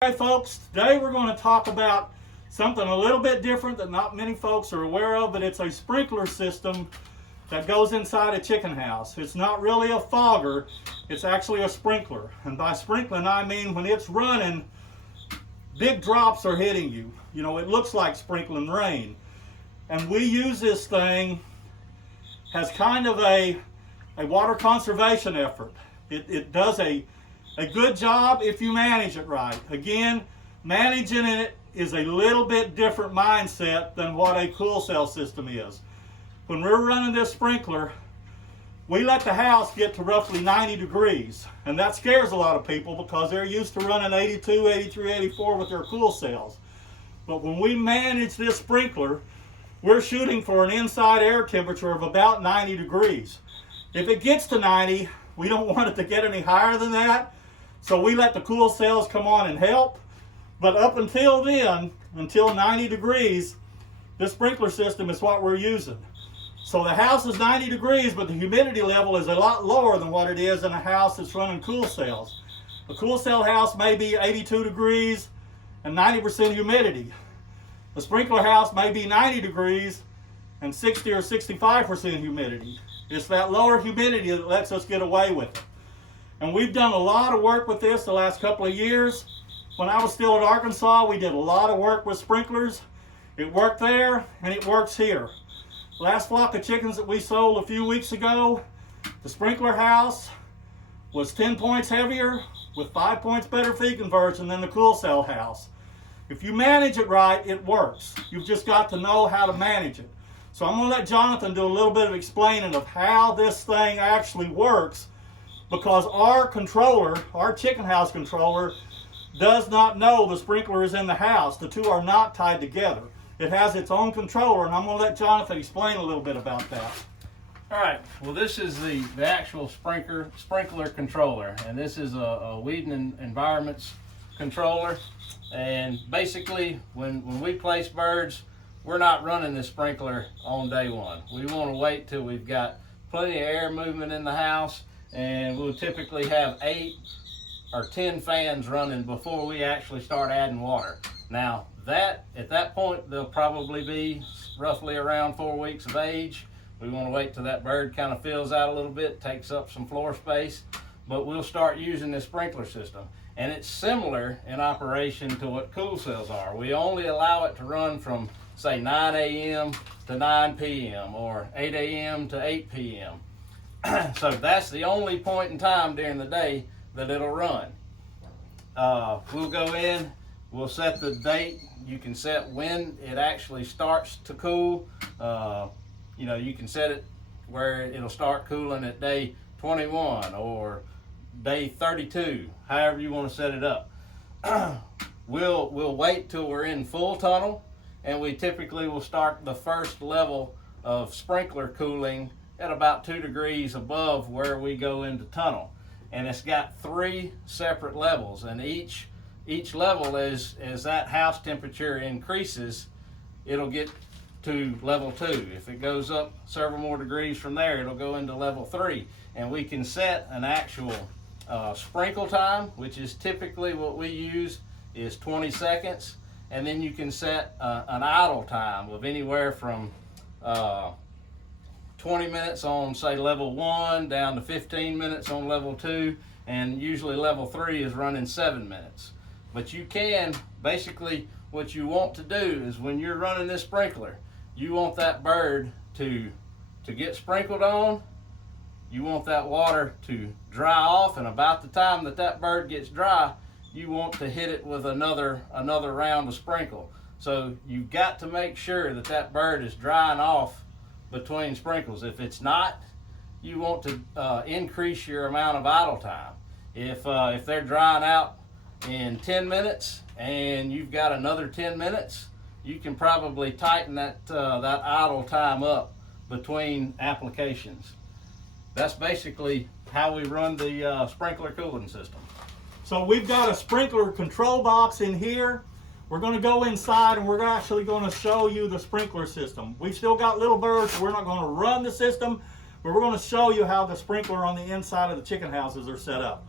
Hey folks, today we're going to talk about something a little bit different that not many folks are aware of, but it's a sprinkler system that goes inside a chicken house. It's not really a fogger, it's actually a sprinkler. And by sprinkling I mean when it's running, big drops are hitting you. You know, it looks like sprinkling rain. And we use this thing as kind of a water conservation effort. It does a good job if you manage it right. Again, managing it is a little bit different mindset than what a cool cell system is. When we're running this sprinkler, we let the house get to roughly 90 degrees, and that scares a lot of people because they're used to running 82, 83, 84 with their cool cells. But when we manage this sprinkler, we're shooting for an inside air temperature of about 90 degrees. If it gets to 90, we don't want it to get any higher than that. So we let the cool cells come on and help. But up until then, until 90 degrees, this sprinkler system is what we're using. So the house is 90 degrees, but the humidity level is a lot lower than what it is in a house that's running cool cells. A cool cell house may be 82 degrees and 90% humidity. The sprinkler house may be 90 degrees and 60 or 65% humidity. It's that lower humidity that lets us get away with it. And we've done a lot of work with this the last couple of years. When I was still at Arkansas, we did a lot of work with sprinklers. It worked there, and it works here. Last flock of chickens that we sold a few weeks ago, the sprinkler house was 10 points heavier with 5 points better feed conversion than the cool cell house. If you manage it right, it works. You've just got to know how to manage it. So I'm going to let Jonathan do a little bit of explaining of how this thing actually works, because our controller, our chicken house controller, does not know the sprinkler is in the house. The two are not tied together. It has its own controller, and I'm going to let Jonathan explain a little bit about that. All right, well this is the actual sprinkler controller, and this is a weed and environments controller. And basically when we place birds, we're not running the sprinkler on day one. We want to wait till we've got plenty of air movement in the house, and we'll typically have 8 or 10 fans running before we actually start adding water. Now at that point they'll probably be roughly around 4 weeks of age. We want to wait till that bird kind of fills out a little bit, takes up some floor space, but we'll start using this sprinkler system. And it's similar in operation to what cool cells are. We only allow it to run from say 9 a.m. to 9 p.m. or 8 a.m. to 8 p.m. So that's the only point in time during the day that it'll run. We'll go in, we'll set the date. You can set when it actually starts to cool. You know, you can set it where it'll start cooling at day 21 or day 32, however you want to set it up. We'll wait till we're in full tunnel, and we typically will start the first level of sprinkler cooling at about 2 degrees above where we go into tunnel. And it's got 3 separate levels, and each level, as that house temperature increases, it'll get to level 2. If it goes up several more degrees from there, it'll go into level 3. And we can set an actual sprinkle time, which is typically what we use is 20 seconds. And then you can set an idle time of anywhere from 20 minutes on say level 1 down to 15 minutes on level 2, and usually level 3 is running 7 minutes. But you can, basically what you want to do is when you're running this sprinkler, you want that bird to get sprinkled on. You want that water to dry off, and about the time that bird gets dry, you want to hit it with another round of sprinkle. So you've got to make sure that bird is drying off between sprinkles. If it's not, you want to increase your amount of idle time. If they're drying out in 10 minutes and you've got another 10 minutes, you can probably tighten that idle time up between applications. That's basically how we run the sprinkler cooling system. So we've got a sprinkler control box in here. We're going to go inside and we're actually going to show you the sprinkler system. We've still got little birds, so we're not going to run the system, but we're going to show you how the sprinkler on the inside of the chicken houses are set up.